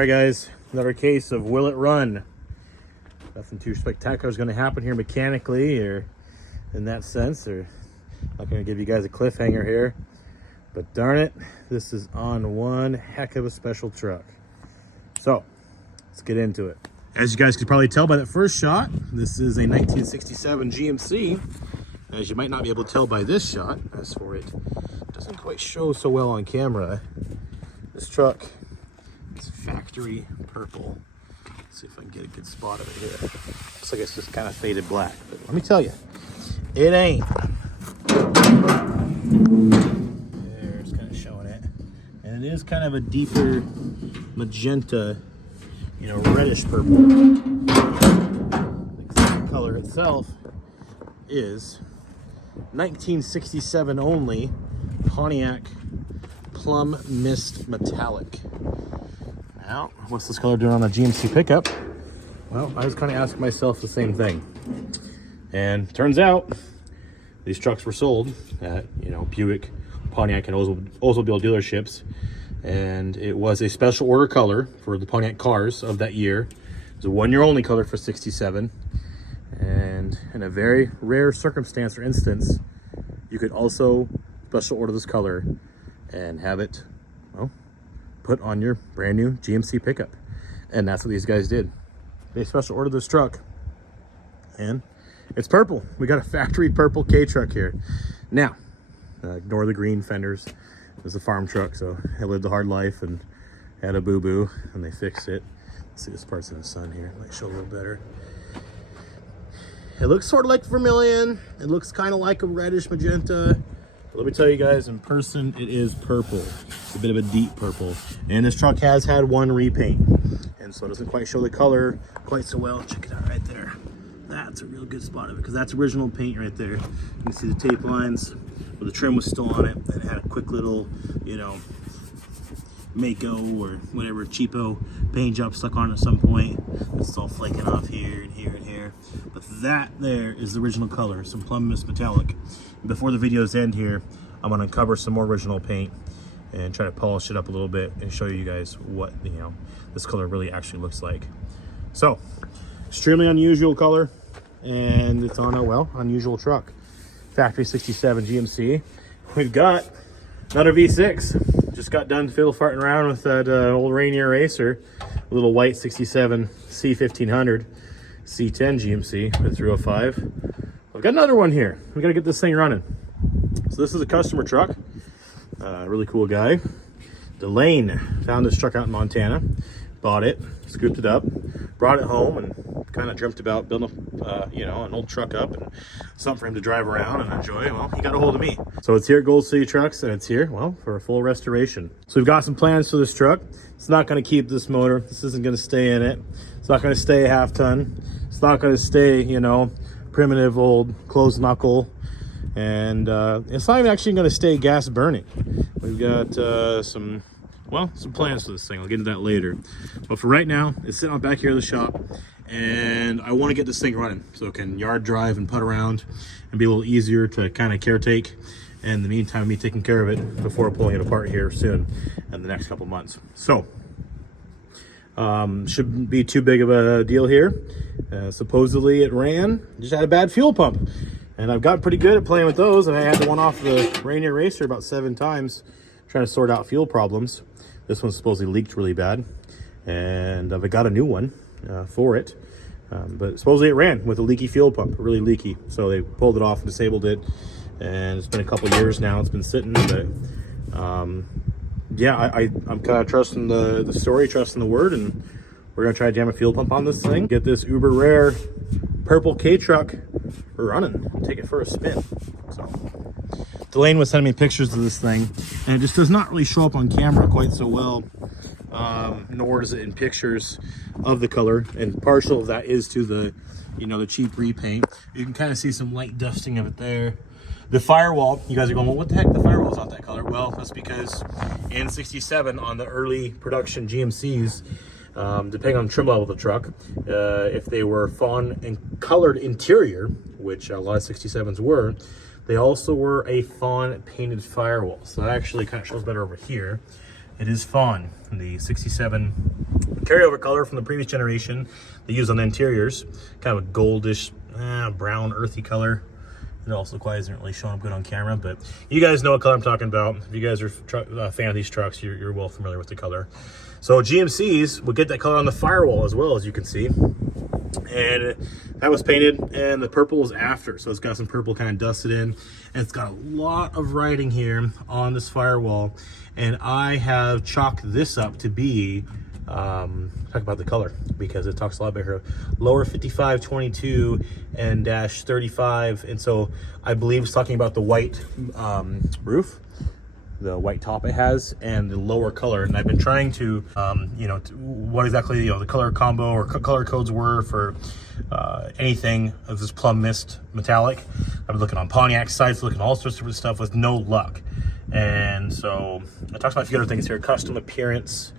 right, guys, another case of will it run? Nothing too spectacular is going to happen here mechanically or in that sense, or not going to give you guys a cliffhanger here, but darn it, this is on one heck of a special truck. So let's get into it. As you guys could probably tell by that first shot, this is a 1967 GMC. As you might not be able to tell by this shot, as for it doesn't quite show so well on camera, this truck is factory purple. Let's see if I can get a good spot of it here. Looks like it's just kind of faded black, but let me tell you, it ain't. There's kind of showing it. And it is kind of a deeper magenta, you know, reddish purple. The color itself is 1967 only Pontiac Plum Mist Metallic. Now, what's this color doing on a GMC pickup? Well, I was kind of asking myself the same thing. And turns out these trucks were sold at, you know, Buick, Pontiac, and Oldsmobile dealerships. And it was a special order color for the Pontiac cars of that year. It was a 1 year only color for 67. And in a very rare circumstance or instance, you could also special order this color and have it, well, put on your brand new GMC pickup. And that's what these guys did. They special ordered this truck and it's purple. We got a factory purple K truck here. Now, ignore the green fenders. It was a farm truck, so I lived a hard life and had a boo-boo, and they fixed it. Let's see, this part's in the sun here. Might show a little better. It looks sort of like vermilion. It looks kind of like a reddish magenta. But let me tell you guys, in person, it is purple. It's a bit of a deep purple. And this truck has had one repaint, and so it doesn't quite show the color quite so well. Check it out right there. That's a real good spot of it, because that's original paint right there. You can see the tape lines where the trim was still on it, and it had a quick little, you know, Mako or whatever cheapo paint job stuck on it at some point. It's all flaking off here and here and here. But that there is the original color, some Plum Mist Metallic. And before the videos end here, I'm gonna uncover some more original paint and try to polish it up a little bit and show you guys what, you know, this color really actually looks like. So, extremely unusual color, and it's on a, well, unusual truck. Factory 67 GMC. We've got another V6. Just got done fiddle farting around with that old Rainier Racer, a little white 67 K1500 C10 GMC with 305. I've got another one here. We gotta get this thing running. So this is a customer truck. Really cool guy. Delane found this truck out in Montana, bought it, scooped it up, brought it home, and kind of dreamt about building you know, an old truck up and something for him to drive around and enjoy. Well, he got a hold of me. So it's here at Gold City Trucks, and it's here, well, for a full restoration. So we've got some plans for this truck. It's not going to keep this motor. This isn't going to stay in it. It's not going to stay a half ton. It's not going to stay, you know, primitive old closed knuckle. And it's not even actually going to stay gas burning. We've got some plans for this thing. I'll get into that later. But for right now, it's sitting out back here in the shop, and I want to get this thing running so it can yard drive and putt around and be a little easier to kind of caretake. And in the meantime, me taking care of it before pulling it apart here soon in the next couple months. So, shouldn't be too big of a deal here. Supposedly it ran, just had a bad fuel pump. And I've gotten pretty good at playing with those, and I had the one off the Rainier Racer about 7 times trying to sort out fuel problems. This one supposedly leaked really bad, and I've got a new one for it. But supposedly it ran with a leaky fuel pump, really leaky. So they pulled it off and disabled it, and it's been a couple years now. It's been sitting, but yeah, I'm kind of trusting the story, trusting the word, and we're gonna try to jam a fuel pump on this thing, get this uber rare purple K truck running, and take it for a spin. So Delane was sending me pictures of this thing, and it just does not really show up on camera quite so well, nor does it in pictures of the color, and partial of that is to the, you know, the cheap repaint. You can kind of see some light dusting of it there. The firewall, you guys are going, well, what the heck, the firewall's not that color? Well, that's because in 67 on the early production GMCs, depending on the trim level of the truck, if they were fawn and colored interior, which a lot of 67s were, they also were a fawn painted firewall. So that actually kind of shows better over here. It is fawn. The 67 carryover color from the previous generation they used on the interiors. Kind of a goldish, brown, earthy color. It also isn't really showing up good on camera, but you guys know what color I'm talking about. If you guys are a fan of these trucks, you're well familiar with the color. So GMCs will get that color on the firewall as well, as you can see. And that was painted, and the purple was after. So it's got some purple kind of dusted in, and it's got a lot of writing here on this firewall. And I have chalked this up to be, talk about the color, because it talks a lot about here, lower 5522 and dash 35. And so I believe it's talking about the white roof, the white top it has, and the lower color. And I've been trying to, what exactly, the color combo or color codes were for anything of this Plum Mist metallic. I've been looking on Pontiac sites, looking at all sorts of different stuff with no luck. And so I talked about a few other things here, custom appearance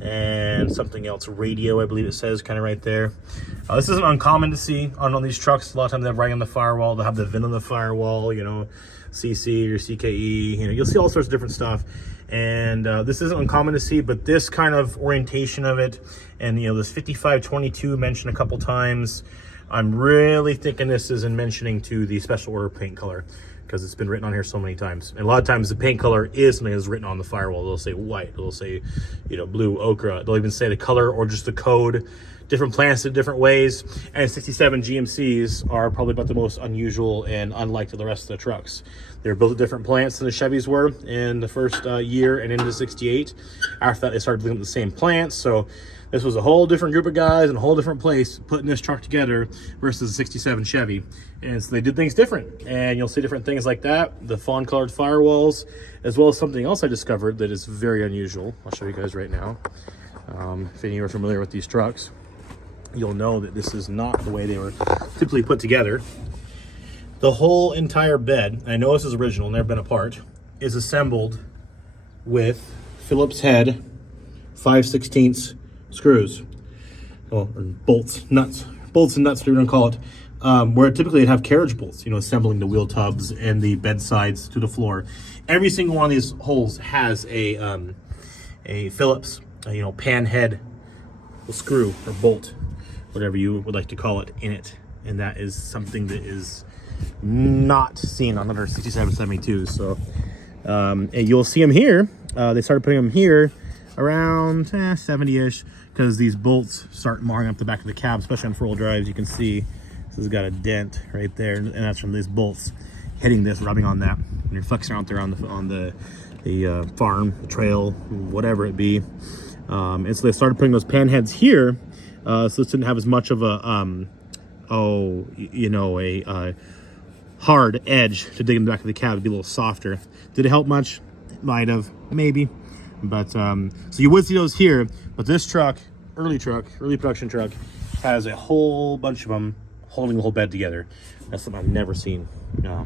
and something else, radio, I believe it says, kind of right there. This isn't uncommon to see on these trucks. A lot of times they have writing on the firewall, they'll have the VIN on the firewall, CC or CKE, you'll see all sorts of different stuff. And this isn't uncommon to see, but this kind of orientation of it, and this 5522 mentioned a couple times, I'm really thinking this is in mentioning to the special order paint color, because it's been written on here so many times. And a lot of times the paint color is something that's written on the firewall. They'll say white, they'll say, blue, ochre. They'll even say the color or just the code. Different plants in different ways. And 67 GMCs are probably about the most unusual and unlike to the rest of the trucks. They're built at different plants than the Chevys were in the first year and into 68. After that, they started building the same plants. So this was a whole different group of guys in a whole different place putting this truck together versus a 67 Chevy. And so they did things different. And you'll see different things like that. The fawn colored firewalls, as well as something else I discovered that is very unusual. I'll show you guys right now. If any of you are familiar with these trucks, you'll know that this is not the way they were typically put together. The whole entire bed, I know this is original, never been apart, is assembled with Phillips head 5/16 screws. Or bolts, nuts. Bolts and nuts, whatever you want to call it. Where typically it'd have carriage bolts, assembling the wheel tubs and the bed sides to the floor. Every single one of these holes has a Phillips, pan head screw or bolt, whatever you would like to call it, in it. And that is something that is not seen on other 67 72s. So and you'll see them here. They started putting them here around 70-ish, because these bolts start marring up the back of the cab, especially on four-wheel drives. You can see this has got a dent right there, and that's from these bolts hitting this, rubbing on that, and you're flexing out there on the farm, the trail, whatever it be. And so they started putting those pan heads here, so this didn't have as much of a hard edge to dig in the back of the cab. It'd be a little softer. Did it help much? Might have, maybe. But so you would see those here, but this truck, early production truck, has a whole bunch of them holding the whole bed together. That's something I've never seen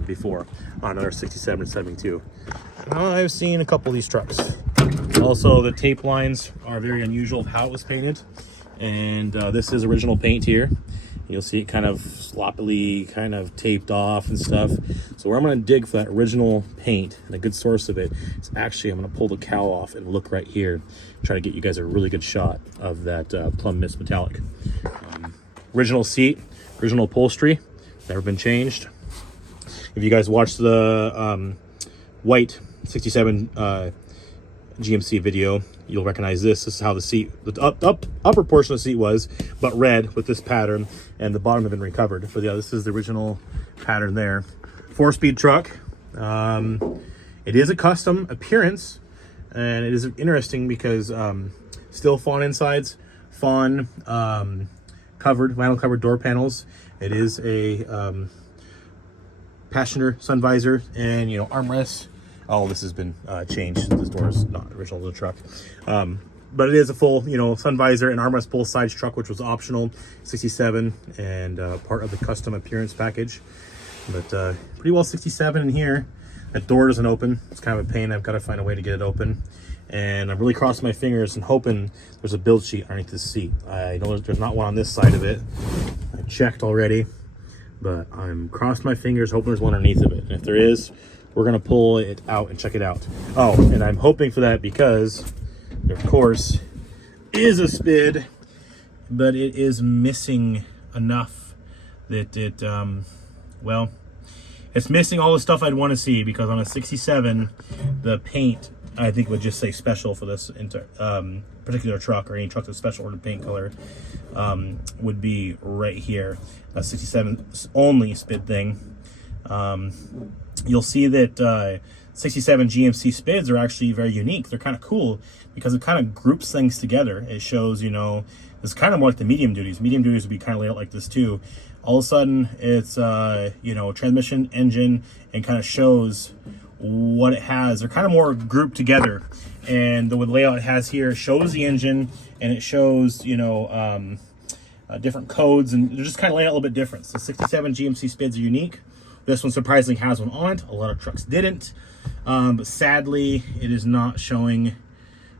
before on our 67 and 72. I've seen a couple of these trucks. Also, the tape lines are very unusual of how it was painted, and this is original paint here. You'll see it kind of sloppily kind of taped off and stuff. So where I'm going to dig for that original paint, and a good source of it, is actually I'm going to pull the cowl off and look right here, try to get you guys a really good shot of that Plum Mist metallic. Original seat, original upholstery, never been changed. If you guys watched the white 67 GMC video, you'll recognize this. This is how the seat, the upper portion of the seat was, but red with this pattern, and the bottom had been recovered. But yeah, this is the original pattern there. 4-speed truck. It is a custom appearance, and it is interesting because still fawn insides, fawn covered, vinyl covered door panels. It is a passenger sun visor, and armrests. All this has been changed. This door is not original to the truck. But it is a full, sun visor and armrest both sides truck, which was optional, 67, and part of the custom appearance package. But pretty well 67 in here. That door doesn't open. It's kind of a pain. I've got to find a way to get it open. And I'm really crossing my fingers and hoping there's a build sheet underneath this seat. I know there's not one on this side of it. I checked already, but I'm crossing my fingers, hoping there's one underneath of it. And if there is, we're going to pull it out and check it out. Oh, and I'm hoping for that because there, of course, is a SPID, but it is missing enough that it, well, it's missing all the stuff I'd want to see, because on a 67, the paint, I think, would just say special for this particular truck, or any truck that's special ordered paint color, would be right here. A 67 only SPID thing. You'll see that 67 GMC SPIDs are actually very unique. They're kind of cool because it kind of groups things together. It shows, you know, it's kind of more like the medium duties. Medium duties would be kind of laid out like this too. All of a sudden, it's, you know, transmission, engine, and kind of shows what it has. They're kind of more grouped together. And the layout it has here shows the engine, and it shows, you know, different codes, and they're just kind of laid out a little bit different. So 67 GMC SPIDs are unique. This one surprisingly has one on it. A lot of trucks didn't. But sadly, it is not showing,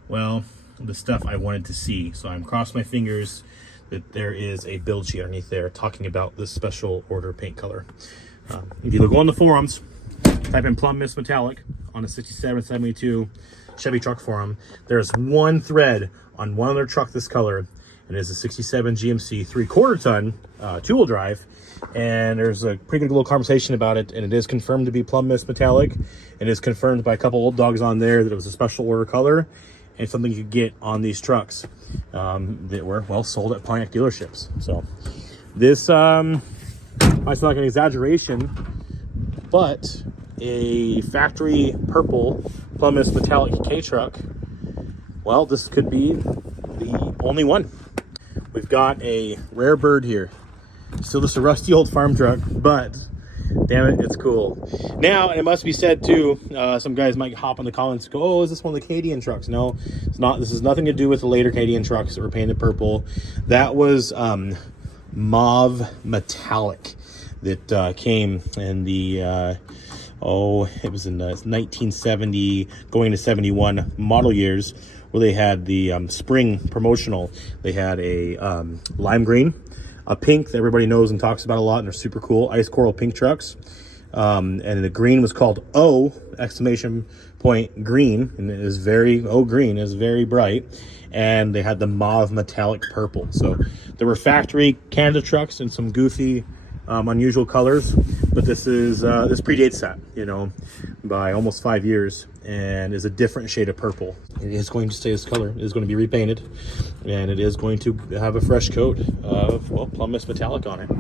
well, the stuff I wanted to see. So I'm crossing my fingers that there is a build sheet underneath there talking about this special order paint color. If you go on the forums, type in Plum Mist Metallic on a 6772 Chevy truck forum, there's one thread on one other truck this color, and it is a 67 GMC 3/4 ton two-wheel drive. And there's a pretty good little conversation about it, and it is confirmed to be Plum Mist Metallic. It is confirmed by a couple old dogs on there that it was a special order color, and something you could get on these trucks that were, well, sold at Pontiac dealerships. So this might sound like an exaggeration, but a factory purple Plum Mist Metallic K truck, well, this could be the only one. We've got a rare bird here. Still just a rusty old farm truck, but damn it, it's cool. Now, and it must be said too, some guys might hop in the comments and go, oh, is this one of the Canadian trucks? No, it's not. This has nothing to do with the later Canadian trucks that were painted purple. That was mauve metallic that came in the, it was in the 1970 going to 71 model years, where they had the spring promotional. They had a lime green, a pink that everybody knows and talks about a lot, and they're super cool, ice coral pink trucks. And the green was called O exclamation point green, and it is very, green is very bright. And they had the mauve metallic purple. So there were factory Canada trucks and some goofy, unusual colors, but this predates that, you know, by almost 5 years, and is a different shade of purple. It is going to stay this color. It is going to be repainted, and it is going to have a fresh coat of, well, Plum Mist Metallic on it.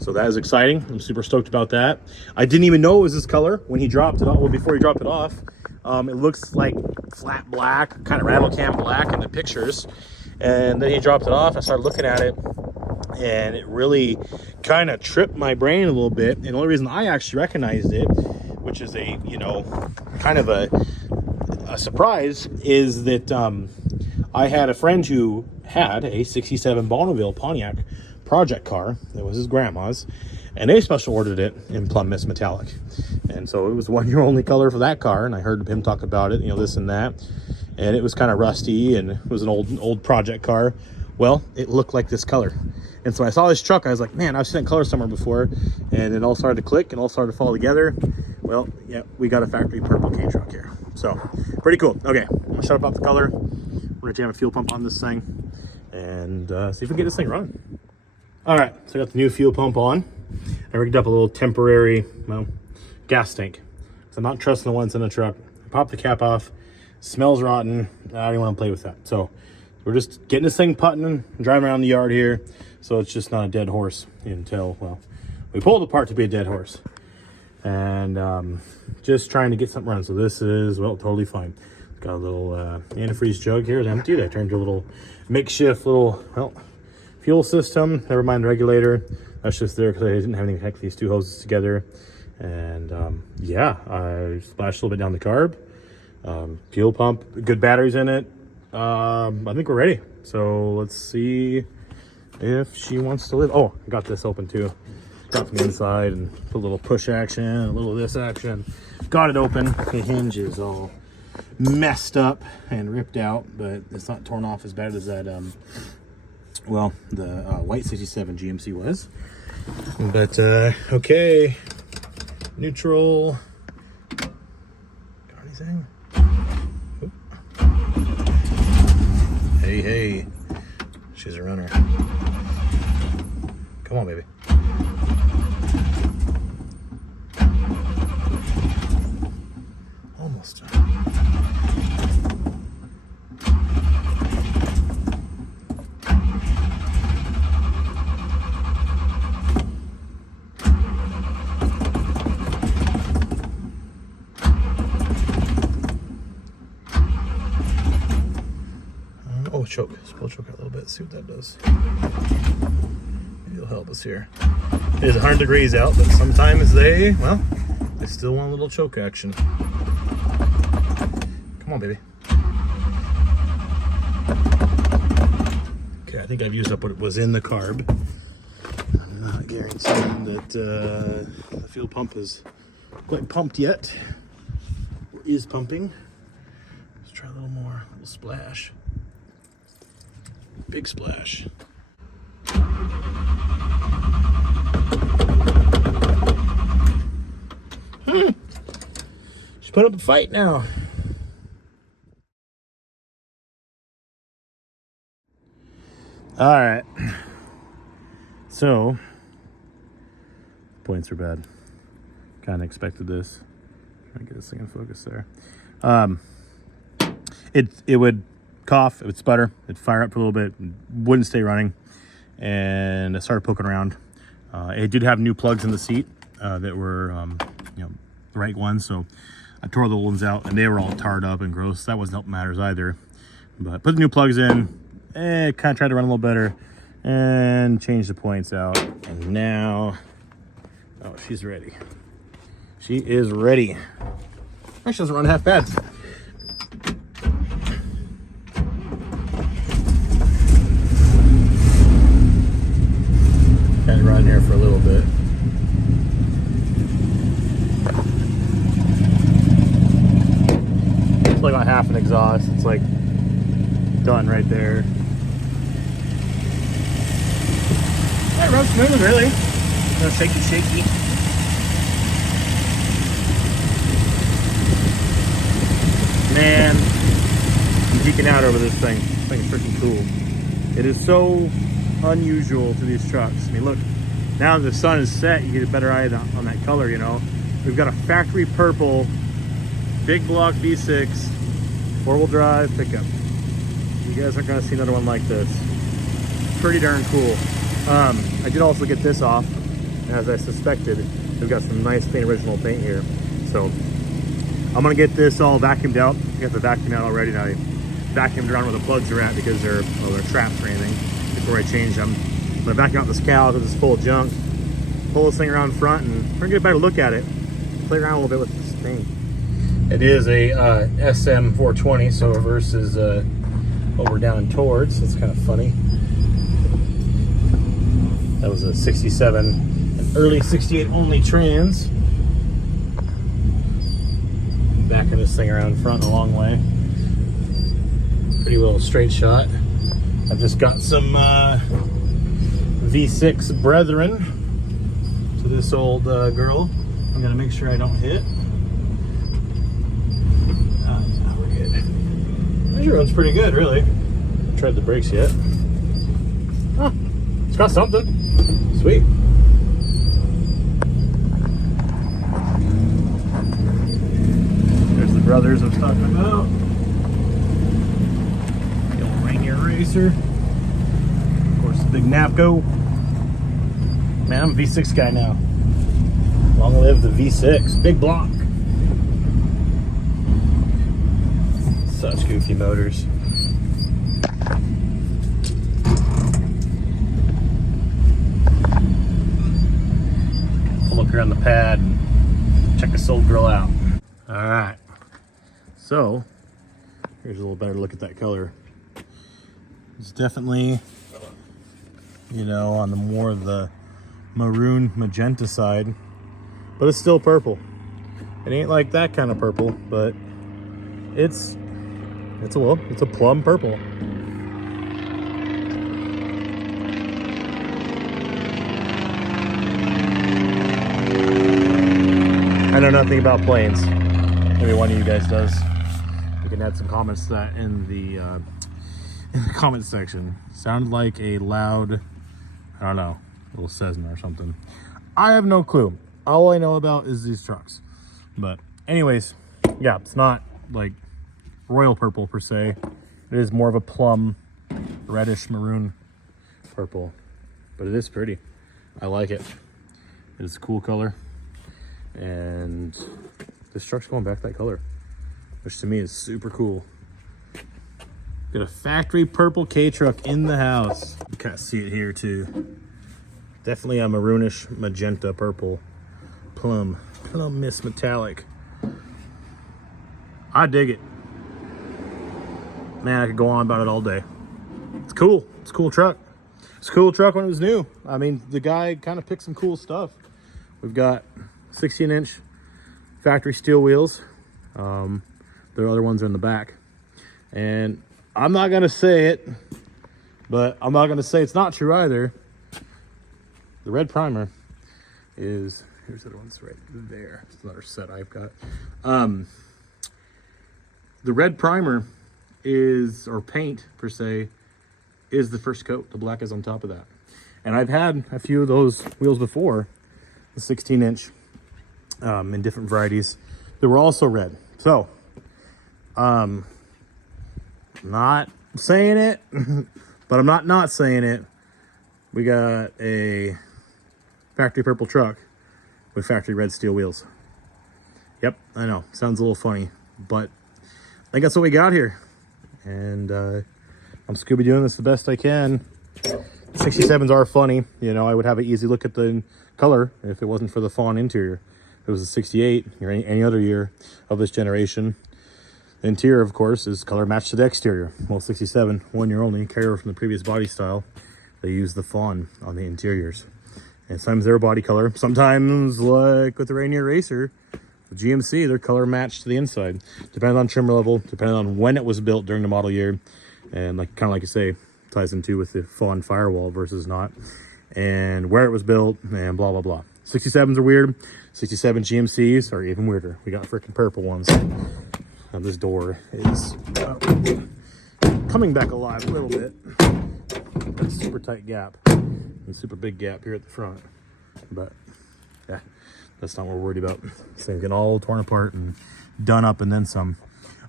So that is exciting. I'm super stoked about that. I didn't even know it was this color when he dropped it off. Well, before he dropped it off, it looks like flat black, kind of rattle can black in the pictures, and then he dropped it off. I started looking at it, and it really kind of tripped my brain a little bit. And the only reason I actually recognized it, which is a, you know, kind of a surprise, is that I had a friend who had a 67 Bonneville Pontiac project car that was his grandma's, and they special ordered it in Plum Mist Metallic. And so it was 1 year only color for that car, and I heard him talk about it, you know, this and that, and it was kind of rusty, and it was an old project car. Well, it looked like this color. And so I saw this truck, I was like, man, I've seen that color somewhere before. And it all started to click and all started to fall together. Well, yeah, we got a factory purple K truck here. So, pretty cool. Okay, I'm gonna shut up the color. We're gonna jam a fuel pump on this thing and see if we can get this thing running. All right, so I got the new fuel pump on. I rigged up a little temporary, well, gas tank. So I'm not trusting the ones in the truck. I popped the cap off, smells rotten. I don't want to play with that. So we're just getting this thing putting and driving around the yard here. So it's just not a dead horse until, well, we pulled it apart to be a dead horse. And just trying to get something running. So this is, well, totally fine. It's got a little antifreeze jug here. It's empty. I turned to a little makeshift little, well, fuel system. Never mind the regulator. That's just there because I didn't have anything to connect these two hoses together. And yeah, I splashed a little bit down the carb. Fuel pump, good batteries in it. I think we're ready. So let's see if she wants to live. Oh, I got this open too. Got from the inside and put a little push action, a little of this action. Got it open. The hinge is all messed up and ripped out, but it's not torn off as bad as that, well, the white 67 GMC was. But, okay. Neutral. Got anything? Oop. Hey, She's a runner. Come on, baby. Almost done. Oh, choke. Pull choke out a little bit. See what that does. Maybe it'll help us here. It is 100 degrees out, but sometimes they still want a little choke action. Come on, baby. Okay, I think I've used up what was in the carb. I'm not guaranteeing that the fuel pump is quite pumped yet. Or is pumping. Let's try a little more. A little splash. Big splash. She's put up a fight now. All right. So, points are bad. Kind of expected this. Trying to get this thing in focus there. It would cough, it would sputter, it'd fire up for a little bit, wouldn't stay running, and I started poking around. It did have new plugs in the seat that were, the right ones, so I tore the old ones out, and they were all tarred up and gross. That wasn't helping matters either. But I put the new plugs in, kind of tried to run a little better, and changed the points out. And now, oh, she's ready. She is ready. Actually, doesn't run half bad. Kind of run here for a little bit. It's like on half an exhaust. It's like done right there. Yeah, it runs smooth, really. No shaky. Man, I'm geeking out over this thing. This thing is freaking cool. It is so unusual to these trucks. I mean, look, now that the sun is set, you get a better eye on that color, you know. We've got a factory purple, big block V6, four-wheel drive pickup. You guys aren't gonna see another one like this. Pretty darn cool. I did also get this off, as I suspected. We've got some nice clean original paint here. So I'm gonna get this all vacuumed out. I got the vacuum out already, and I vacuumed around where the plugs are at because they're trapped or anything before I change them. I'm gonna vacuum out this cowl because it's full of junk. Pull this thing around front, and we're gonna get a better look at it. Play around a little bit with this thing. It is a SM420, so reverse is what we're down towards. It's kind of funny. That was a 67, an early 68 only trans. Backing this thing around front a long way. Pretty well straight shot. I've just got some V6 brethren to this old girl. I'm gonna make sure I don't hit. We're good. Measure runs pretty good, really. Haven't tried the brakes yet. Oh, it's got something. Sweet. There's the brothers I was talking about. The old Rainier Racer. Of course, the big Napco. Man, I'm a V6 guy now. Long live the V6. Big block. Such goofy motors. Look around the pad and check this old girl out. All right, so here's a little better look at that color. It's definitely, you know, on the more of the maroon magenta side, but it's still purple. It ain't like that kind of purple, but it's a plum purple. I know nothing about planes. Maybe one of you guys does. You can add some comments to that in the in the comment section. Sounded like a loud, I don't know, little Cessna or something. I have no clue. All I know about is these trucks. But anyways, yeah, it's not like royal purple per se. It is more of a plum, reddish maroon purple, but it is pretty. I like it. It is a cool color, and this truck's going back that color, which to me is super cool. Got a factory purple K truck in the house. You kind of see it here too. Definitely a maroonish magenta purple plum mist metallic. I dig it. Man, I could go on about it all day. It's cool. It's a cool truck. It's a cool truck when it was new. I mean, the guy kind of picked some cool stuff. We've got 16-inch factory steel wheels. The other ones are in the back. And I'm not going to say it, but I'm not going to say it's not true either. The red primer is, here's the other one's right there. It's another set I've got. The red primer is, or paint per se, is the first coat. The black is on top of that. And I've had a few of those wheels before, the 16-inch, in different varieties that were also red. So, not saying it, but I'm not saying it. We got a factory purple truck with factory red steel wheels. Yep, I know, sounds a little funny, but I think that's what we got here. And I'm Scooby doing this the best I can. 67s are funny. You know, I would have an easy look at the color if it wasn't for the fawn interior. If it was a 68 or any other year of this generation. The interior, of course, is color matched to the exterior. Well, 67, 1 year only, carryover from the previous body style. They use the fawn on the interiors. And sometimes they're body color. Sometimes, like with the Rainier Racer, the GMC, they're color matched to the inside. Depending on trim level, depending on when it was built during the model year. And like kind of like you say, ties into with the fawn firewall versus not. And where it was built and blah, blah, blah. 67s are weird. 67 GMCs are even weirder. We got freaking purple ones. Now this door is coming back alive a little bit. Got a super tight gap and super big gap here at the front. But yeah, that's not what we're worried about. This thing's getting all torn apart and done up and then some.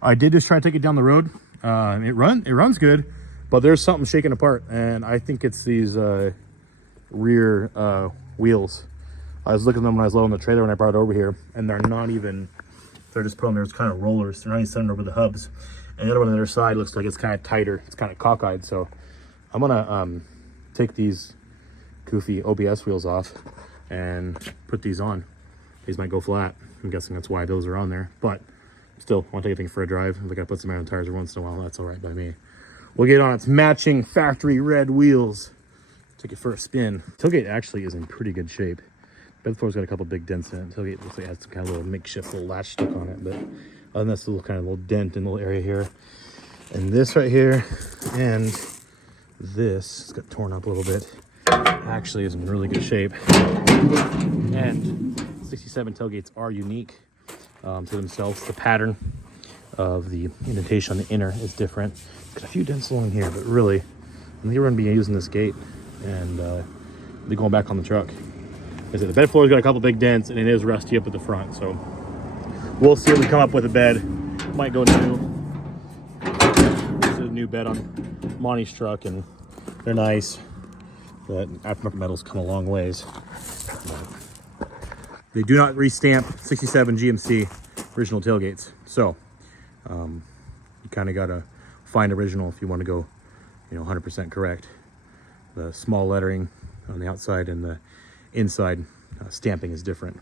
I did just try to take it down the road. It runs good, but there's something shaking apart, and I think it's these rear wheels. I was looking at them when I was loading the trailer when I brought it over here, and they're not even, they're just put on there as kind of rollers. They're not even centered over the hubs. And the other one on the other side looks like it's kind of tighter. It's kind of cockeyed. So I'm gonna take these goofy OBS wheels off and put these on. These might go flat. I'm guessing that's why those are on there, but still, I want to take anything for a drive. If I gotta put some air on tires every once in a while, that's all right by me. We'll get on its matching factory red wheels. Take it for a spin. Tailgate actually is in pretty good shape. Bed floor's got a couple big dents in it. Tailgate looks like it has some kind of little makeshift little latch stuck on it, but other than that's a little kind of little dent in the little area here. And this right here, and this, it's got torn up a little bit, actually is in really good shape. And 67 tailgates are unique to themselves. The pattern of the indentation on the inner is different. It's got a few dents along here, but really, I think we're going to be using this gate and they're going back on the truck. As I said, the bed floor's got a couple big dents and it is rusty up at the front, so we'll see what we come up with a bed. Might go new. This is a new bed on Monty's truck, and they're nice. But aftermarket metals come a long ways. They do not restamp 67 GMC original tailgates, so you kind of gotta find original if you want to go, 100% correct. The small lettering on the outside and the inside stamping is different.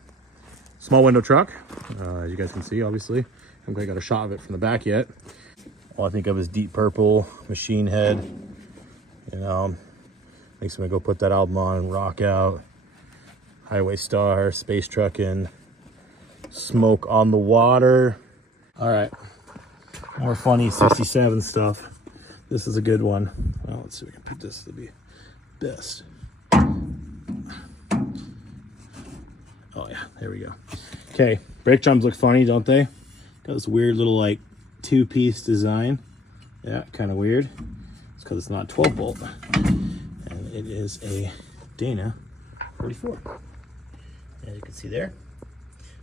Small window truck, as you guys can see, obviously. I haven't quite got a shot of it from the back yet. All I think of is deep purple, machine head. Makes me go put that album on and rock out. Highway Star, space trucking, smoke on the water. All right, more funny 67 stuff. This is a good one. Well, let's see if we can pick this to be best. Oh yeah, there we go. Okay, brake drums look funny, don't they? Got this weird little like two-piece design. Yeah, kind of weird. because it's not 12 volt. And it is a Dana 44. As you can see there.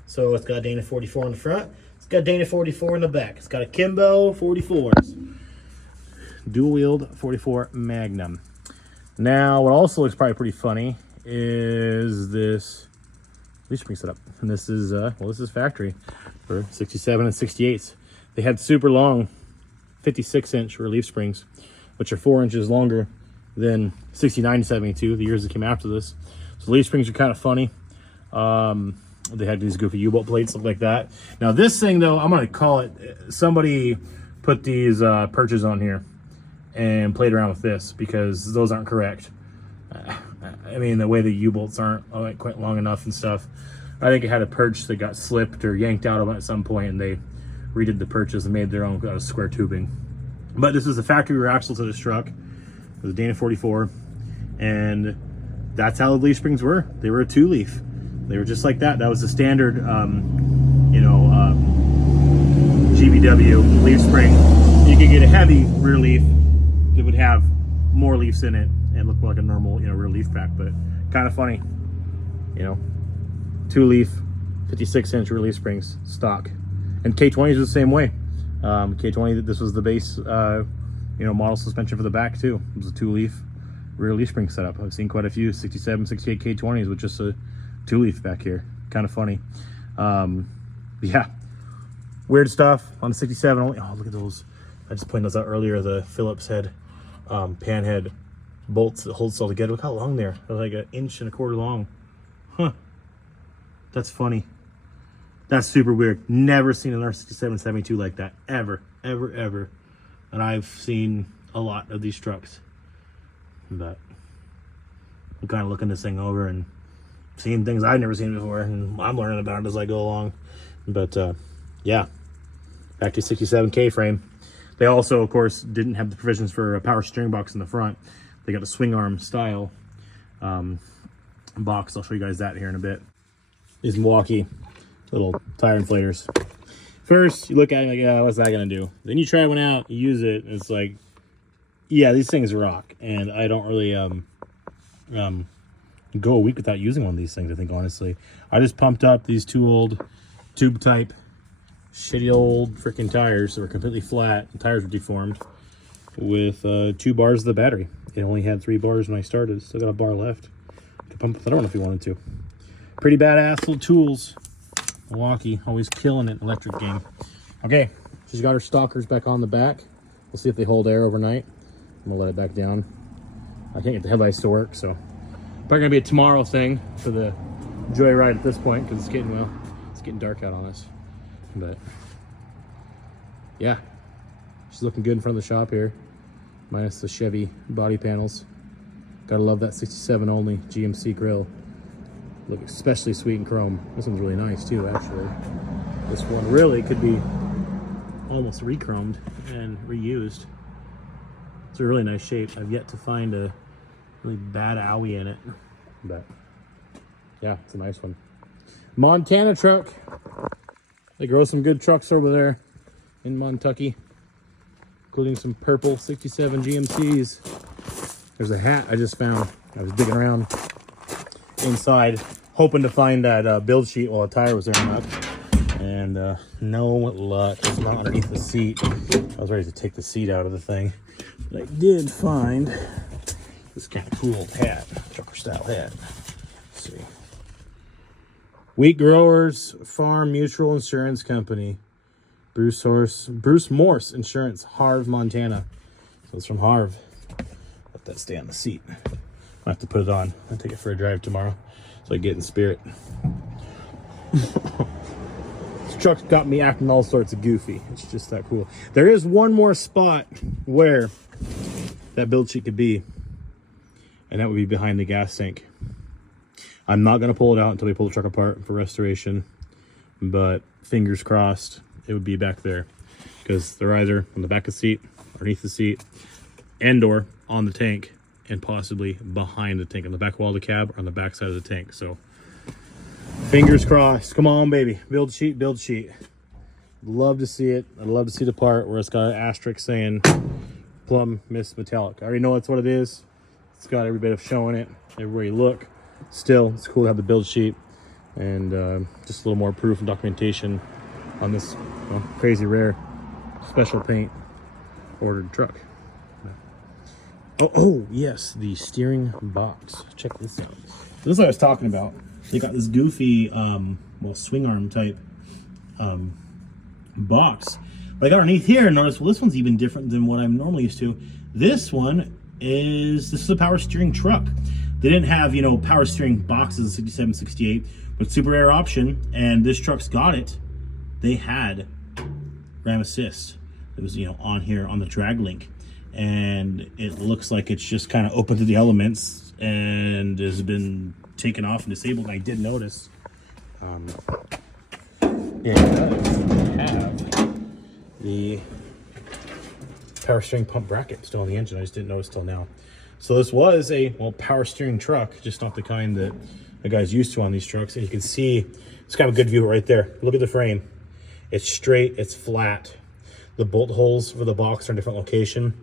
So it's got a Dana 44 in the front. It's got a Dana 44 in the back. It's got a Kimbo 44s. Dual-wheeled 44 Magnum. Now, what also looks probably pretty funny is this leaf spring setup. And this is, well, this is factory for 67 and 68s. They had super long 56-inch relief springs, which are 4 inches longer than 69 to 72, the years that came after this. So the leaf springs are kind of funny. They had these goofy U-bolt plates, look like that. Now this thing though, I'm gonna call it, somebody put these perches on here and played around with this because those aren't correct. I mean, the way the U-bolts aren't quite long enough and stuff. I think it had a perch that got slipped or yanked out of it at some point, and they redid the perches and made their own square tubing. But this is the factory rear axle to this truck. It was a Dana 44, and that's how the leaf springs were. They were a 2-leaf. They were just like that. That was the standard, GVW leaf spring. You could get a heavy rear leaf that would have more leaves in it and look more like a normal, rear leaf pack, but kind of funny, 2-leaf, 56-inch rear leaf springs, stock. And K20s was the same way. K20, this was the base, model suspension for the back too. It was a 2-leaf rear leaf spring setup. I've seen quite a few 67, 68 K20s with just a 2-leaf back here. Kind of funny. Yeah, weird stuff on the 67 only. Oh, look at those. I just pointed those out earlier. The Phillips head, pan head bolts that holds it all together. Look how long they're like 1.25 inches long. Huh. That's funny. That's super weird. Never seen an R67 72 like that. Ever. And I've seen a lot of these trucks. But I'm kind of looking this thing over and seeing things I've never seen before, and I'm learning about it as I go along. But yeah, back to 67K frame. They also, of course, didn't have the provisions for a power steering box in the front. They got a swing arm style box. I'll show you guys that here in a bit. These Milwaukee little tire inflators. First, you look at it like, yeah, what's that gonna do? Then you try one out, you use it, and it's like, yeah, these things rock. And I don't really go a week without using one of these things, I think, honestly. I just pumped up these 2 old tube type shitty old freaking tires that were completely flat. The tires were deformed with 2 bars of the battery. It only had 3 bars when I started. Still got a bar left. Could pump with another one if you wanted to. Pretty badass little tools. Milwaukee, always killing it in electric game. Okay, she's got her stalkers back on the back. We'll see if they hold air overnight. I'm gonna let it back down. I can't get the headlights to work, so probably gonna be a tomorrow thing for the joyride at this point, because it's getting dark out on us. But yeah, she's looking good in front of the shop here, minus the Chevy body panels. Gotta love that 67 only GMC grill. Look especially sweet in chrome. This one's really nice too, actually. This one really could be almost re-chromed and reused. It's a really nice shape. I've yet to find a really bad owie in it, but yeah, it's a nice one. Montana truck. They grow some good trucks over there in Montucky, including some purple 67 GMCs. There's a hat I just found. I was digging around inside, hoping to find that build sheet while a tire was airing up, and no luck. It's not underneath the seat. I was ready to take the seat out of the thing, but I did find this kind of cool hat, trucker style hat. Let's see. Wheat Growers Farm Mutual Insurance Company, Bruce Morse Insurance, Harv, Montana. So it's from Harv. Let that stay on the seat. I have to put it on. I'll take it for a drive tomorrow so I get in spirit. This truck's got me acting all sorts of goofy. It's just that cool. There is one more spot where that build sheet could be, and that would be behind the gas tank. I'm not going to pull it out until we pull the truck apart for restoration, but fingers crossed it would be back there, because they're either on the back of the seat, underneath the seat, and or on the tank, and possibly behind the tank, on the back wall of the cab or on the back side of the tank. So fingers crossed. Come on, baby. Build sheet, build sheet. Love to see it. I'd love to see the part where it's got an asterisk saying Plum Mist Metallic. I already know that's what it is. It's got every bit of showing it, everywhere you look. Still, it's cool to have the build sheet and just a little more proof and documentation on this crazy rare special paint ordered truck. Oh yes, the steering box. Check this out. This is what I was talking about. They got this goofy, swing arm type box. But I got underneath here and notice, well, this one's even different than what I'm normally used to. This is a power steering truck. They didn't have, power steering boxes in 67, 68, but super rare option, and this truck's got it. They had ram assist. It was, on here on the drag link. And it looks like it's just kind of open to the elements and has been taken off and disabled. And I did notice it does have the power steering pump bracket still on the engine. I just didn't notice till now. So this was a power steering truck, just not the kind that the guy's used to on these trucks. And you can see it's kind of a good view right there. Look at the frame. It's straight, it's flat. The bolt holes for the box are in a different location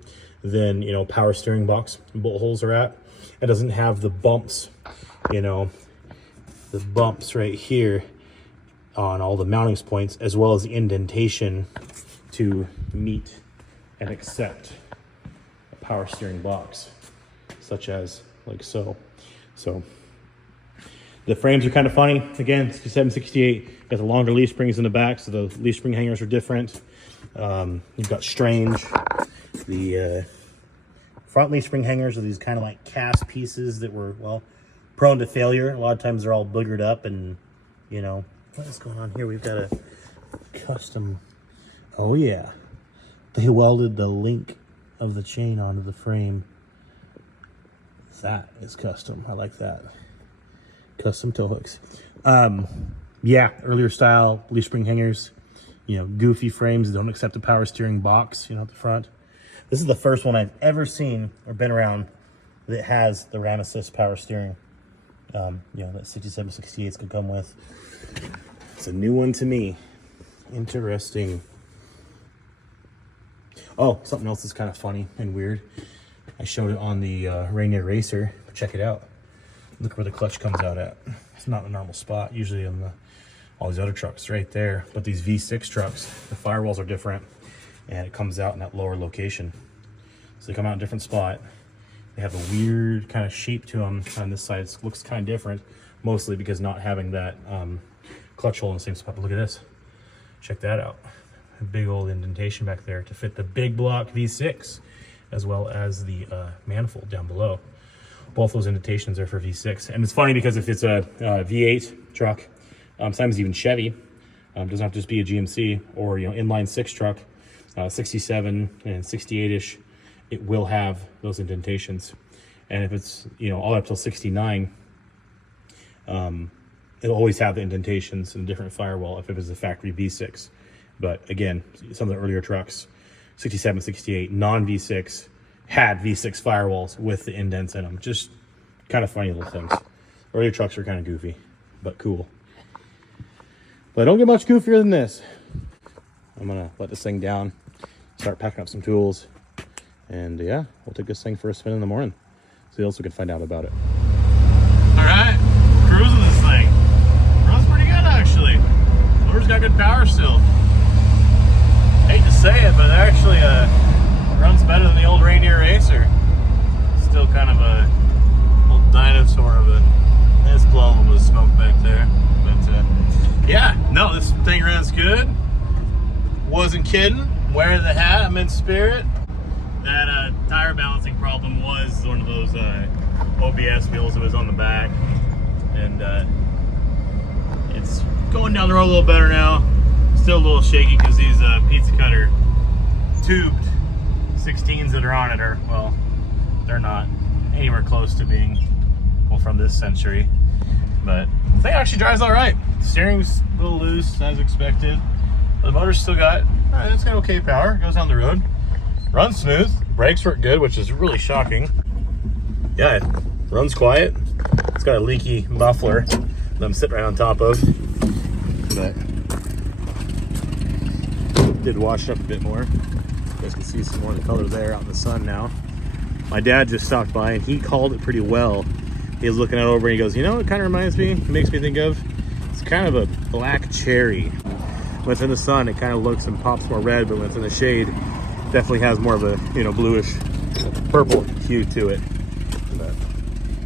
than power steering box bolt holes are at. It doesn't have the bumps, the bumps right here on all the mounting points, as well as the indentation to meet and accept a power steering box, such as like so. So the frames are kind of funny. Again, 67, 68, got the longer leaf springs in the back, so the leaf spring hangers are different. You've got strange. The front leaf spring hangers are these kind of like cast pieces that were, prone to failure. A lot of times they're all boogered up and, what is going on here? We've got a custom, oh yeah. They welded the link of the chain onto the frame. That is custom. I like that. Custom tow hooks. Yeah, earlier style leaf spring hangers. Goofy frames that don't accept the power steering box, at the front. This is the first one I've ever seen or been around that has the ram assist power steering. That 67, 68s could come with. It's a new one to me. Interesting. Oh, something else that's kind of funny and weird. I showed it on the Rainier Racer. Check it out. Look where the clutch comes out at. It's not the normal spot. Usually on all these other trucks right there. But these V6 trucks, the firewalls are different. And it comes out in that lower location. So they come out in a different spot. They have a weird kind of shape to them on this side. It looks kind of different, mostly because not having that clutch hole in the same spot. But look at this. Check that out. A big old indentation back there to fit the big block V6, as well as the manifold down below. Both those indentations are for V6. And it's funny because if it's a V8 truck, sometimes even Chevy, doesn't have to just be a GMC or inline 6 truck, 67 and 68-ish, it will have those indentations. And if it's all up till 69, it'll always have the indentations in a different firewall if it was a factory V6. But again, some of the earlier trucks, 67, 68, non-V6, had V6 firewalls with the indents in them. Just kind of funny little things. Earlier trucks are kind of goofy, but cool. But don't get much goofier than this. I'm gonna let this thing down, start packing up some tools, and yeah, we'll take this thing for a spin in the morning. See what else we can find out about it. All right, cruising this thing. Runs pretty good actually. Motor's got good power still. Hate to say it, but it actually runs better than the old Rainier Racer. Still kind of a old dinosaur of a. There's a little bit of smoke back there, but yeah, no, this thing runs good. Wasn't kidding. Wearing the hat, I'm in spirit. That tire balancing problem was one of those OBS wheels that was on the back, and it's going down the road a little better now. Still a little shaky because these pizza cutter tubed 16s that are on it are, well, they're not anywhere close to being, well, from this century. But the thing actually drives all right. Steering's a little loose as expected. The motor's still got, it's got okay power. Goes down the road. Runs smooth. Brakes work good, which is really shocking. Yeah, it runs quiet. It's got a leaky muffler that I'm sitting right on top of. But did wash up a bit more. You guys can see some more of the color there out in the sun now. My dad just stopped by and he called it pretty well. He was looking it over and he goes, you know, it kind of reminds me, it makes me think of, it's kind of a black cherry. When it's in the sun, it kind of looks and pops more red, but when it's in the shade, definitely has more of a, you know, bluish purple hue to it. But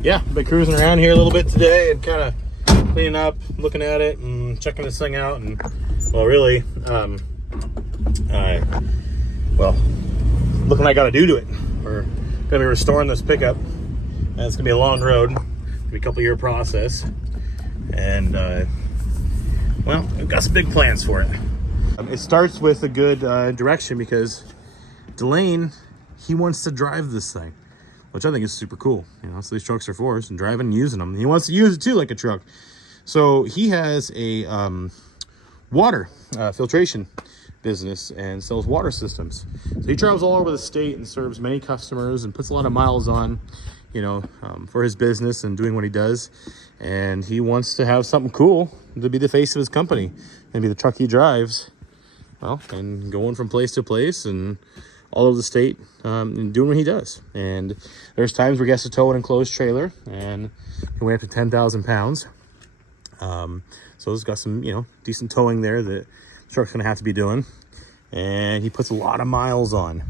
yeah, I've been cruising around here a little bit today and kind of cleaning up, looking at it and checking this thing out. And well, really, look what I got to do to it. We're gonna be restoring this pickup, and it's gonna be a long road, it'll be a couple-year process, and well, we've got some big plans for it. It starts with a good direction because Delane, he wants to drive this thing, which I think is super cool. You know, so these trucks are for us, and driving and using them. He wants to use it too, like a truck. So he has a water filtration business and sells water systems. So he travels all over the state and serves many customers and puts a lot of miles on, you know, for his business and doing what he does. And he wants to have something cool to be the face of his company and be the truck he drives. Well, and going from place to place and all over the state and doing what he does. And there's times where he has to tow an enclosed trailer and he weigh up to 10,000 pounds. So it's got some, you know, decent towing there that the truck's gonna have to be doing. And he puts a lot of miles on.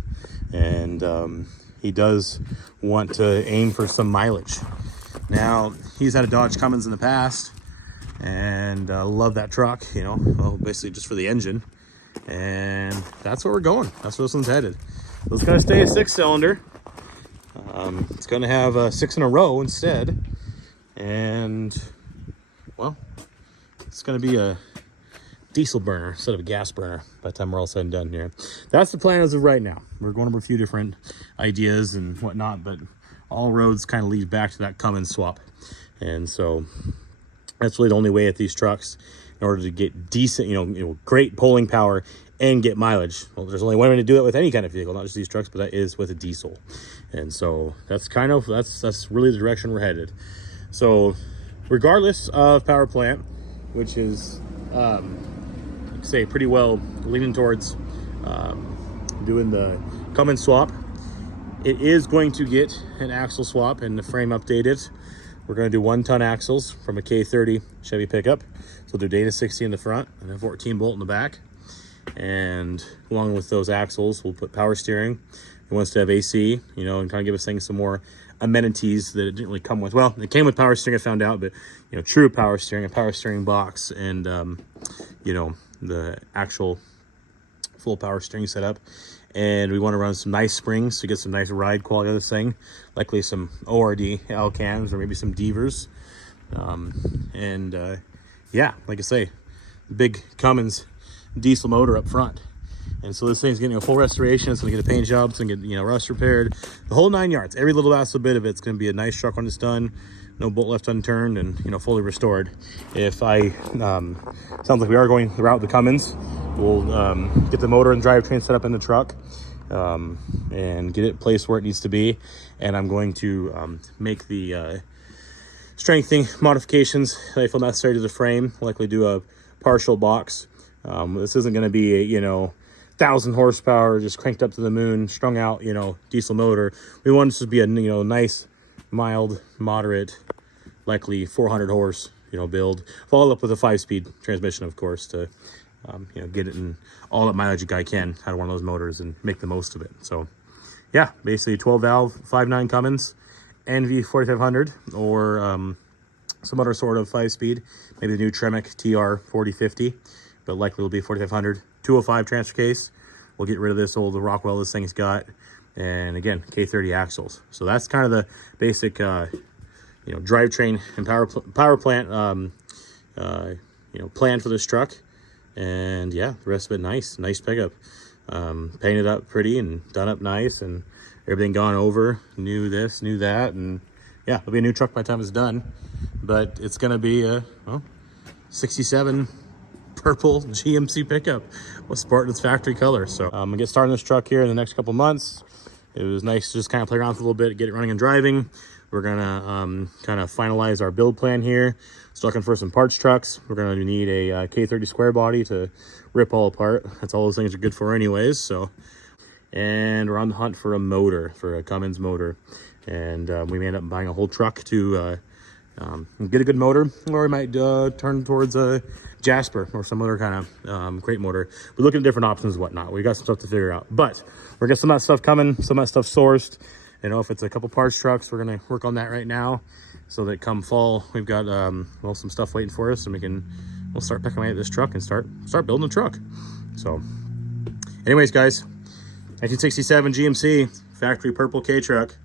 And he does want to aim for some mileage. Now, he's had a Dodge Cummins in the past and love that truck, you know, well, basically just for the engine. And that's where we're going. That's where this one's headed. So it's going to stay a 6-cylinder. It's going to have 6 in a row instead. And, well, it's going to be a diesel burner instead of a gas burner by the time we're all said and done here. That's the plan as of right now. We're going over a few different ideas and whatnot, but all roads kind of lead back to that Cummins swap. And so that's really the only way at these trucks in order to get decent, you know, great pulling power and get mileage. Well, there's only one way to do it with any kind of vehicle, not just these trucks, but that is with a diesel. And so that's kind of, that's really the direction we're headed. So regardless of power plant, which is, say pretty well leaning towards doing the Cummins swap, it is going to get an axle swap and the frame updated. We're going to do 1-ton axles from a K30 Chevy pickup. So we'll do Dana 60 in the front and a 14 bolt in the back. And along with those axles, we'll put power steering. He wants to have AC, you know, and kind of give us things some more amenities that it didn't really come with. Well, it came with power steering, I found out, but, you know, true power steering, a power steering box, and, you know, the actual full power steering setup. And we want to run some nice springs to get some nice ride quality of this thing, likely some ORD Alcans or maybe some Devers. Yeah, like I say, the big Cummins diesel motor up front. And so this thing's getting a full restoration. It's going to get a paint job. It's going to get, you know, rust repaired. The whole 9 yards. Every little last bit of it's going to be a nice truck when it's done. No bolt left unturned and, you know, fully restored. If I, sounds like we are going the route of the Cummins. We'll get the motor and drivetrain set up in the truck and get it placed where it needs to be. And I'm going to make the strengthening modifications that I feel necessary to the frame. Likely do a partial box. This isn't going to be a, you know, 1,000 horsepower, just cranked up to the moon, strung out, you know, diesel motor. We want this to be a, you know, nice, mild, moderate, likely 400 horse, you know, build. Followed up with a 5-speed transmission, of course, to, you know, get it in all that mileage a guy can out of one of those motors and make the most of it. So, yeah, basically 12 valve, 5.9 Cummins, NV 4500, or some other sort of 5-speed, maybe the new Tremec TR 4050, but likely will be 4500. 205 transfer case. We'll get rid of this old Rockwell this thing's got, and again, K30 axles. So that's kind of the basic, you know, drivetrain and power plant, you know, plan for this truck. And yeah, the rest of it nice pickup. Painted up pretty and done up nice, and everything gone over, new this, new that, and yeah, it'll be a new truck by the time it's done. But it's gonna be a, well, 67 purple GMC pickup with Spartan's factory color. So I'm gonna get started on this truck here in the next couple months. It was nice to just kind of play around for a little bit, get it running and driving. We're gonna kind of finalize our build plan here. Still looking for some parts trucks. We're gonna need a K30 square body to rip all apart. That's all those things are good for anyways. So, and we're on the hunt for a motor, for a Cummins motor. And we may end up buying a whole truck to get a good motor, or we might turn towards a Jasper or some other kind of crate motor. We're looking at different options and whatnot. We got some stuff to figure out, but we're getting some of that stuff coming, some of that stuff sourced. You know, if it's a couple parts trucks, we're gonna work on that right now, so that come fall we've got well, some stuff waiting for us, and we'll start picking away at this truck and start building a truck. So anyways, guys, 1967 GMC factory purple K truck,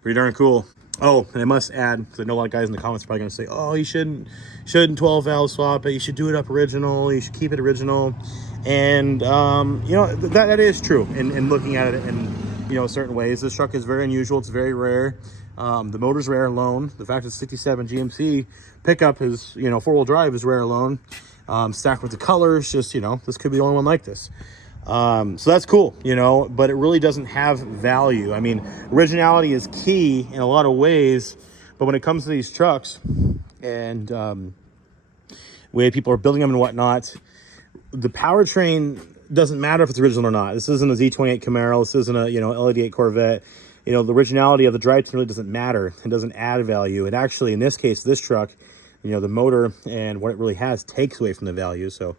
pretty darn cool. Oh, and I must add, because I know a lot of guys in the comments are probably going to say, oh, you shouldn't 12 valve swap it, you should do it up original, you should keep it original. And you know, that is true in looking at it in, you know, certain ways. This truck is very unusual, it's very rare. The motor's rare alone. The fact that 67 GMC pickup is, you know, 4-wheel drive is rare alone. Stacked with the colors, just, you know, this could be the only one like this. So that's cool, you know, but it really doesn't have value. I mean, originality is key in a lot of ways, but when it comes to these trucks and the way people are building them and whatnot, the powertrain doesn't matter if it's original or not. This isn't a Z28 Camaro, this isn't a, you know, L88 Corvette. You know, the originality of the drivetrain really doesn't matter. It doesn't add value. It actually, in this case, this truck, you know, the motor and what it really has takes away from the value. So,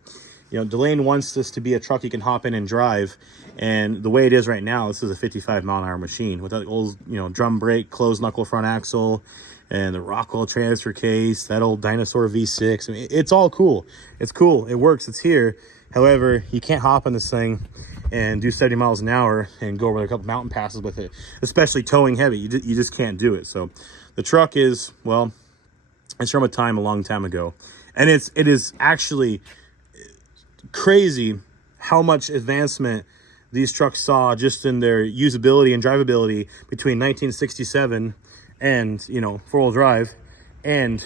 you know, Delane wants this to be a truck you can hop in and drive. And the way it is right now, this is a 55-mile-an-hour machine with that old, you know, drum brake, closed knuckle front axle, and the Rockwell transfer case, that old dinosaur V6. I mean, it's all cool. It's cool. It works. It's here. However, you can't hop on this thing and do 70 miles an hour and go over a couple mountain passes with it, especially towing heavy. You just can't do it. So the truck is, well, it's from a long time ago. And it is actually crazy how much advancement these trucks saw just in their usability and drivability between 1967 and, you know, 4-wheel drive, and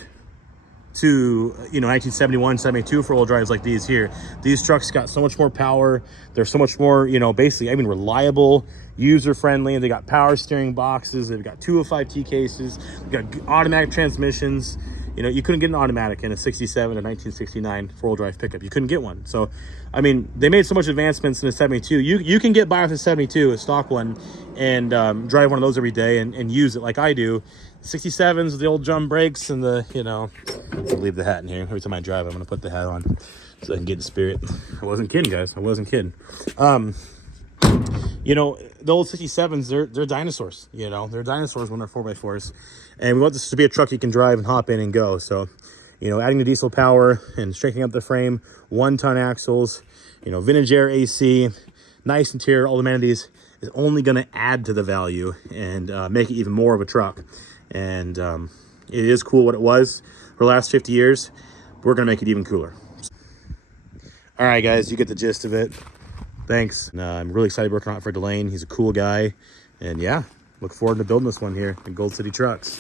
to, you know, 1971, 72 4-wheel drives like these here. These trucks got so much more power. They're so much more, you know, basically, I mean, reliable, user-friendly, and they got power steering boxes. They've got 205T cases. They've got automatic transmissions. You know, you couldn't get an automatic in a 67 or 1969 4-wheel drive pickup. You couldn't get one. So, I mean, they made so much advancements in a 72. You can get by with a 72, a stock one, and drive one of those every day and use it like I do. 67s with the old drum brakes and the, you know, I'll leave the hat in here. Every time I drive, I'm going to put the hat on so I can get the spirit. I wasn't kidding, guys. I wasn't kidding. You know, the old 67s, they're dinosaurs. You know, they're dinosaurs when they're 4x4s. And we want this to be a truck you can drive and hop in and go. So, you know, adding the diesel power and strengthening up the frame, 1-ton axles, you know, vintage air AC, nice interior, all amenities, is only going to add to the value and make it even more of a truck. And it is cool what it was for the last 50 years. We're going to make it even cooler. All right, guys, you get the gist of it. Thanks. And, I'm really excited working on it for Delane. He's a cool guy. And yeah, look forward to building this one here in Gold City Trucks.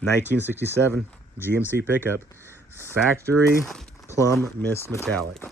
1967 GMC pickup, factory Plum Mist Metallic.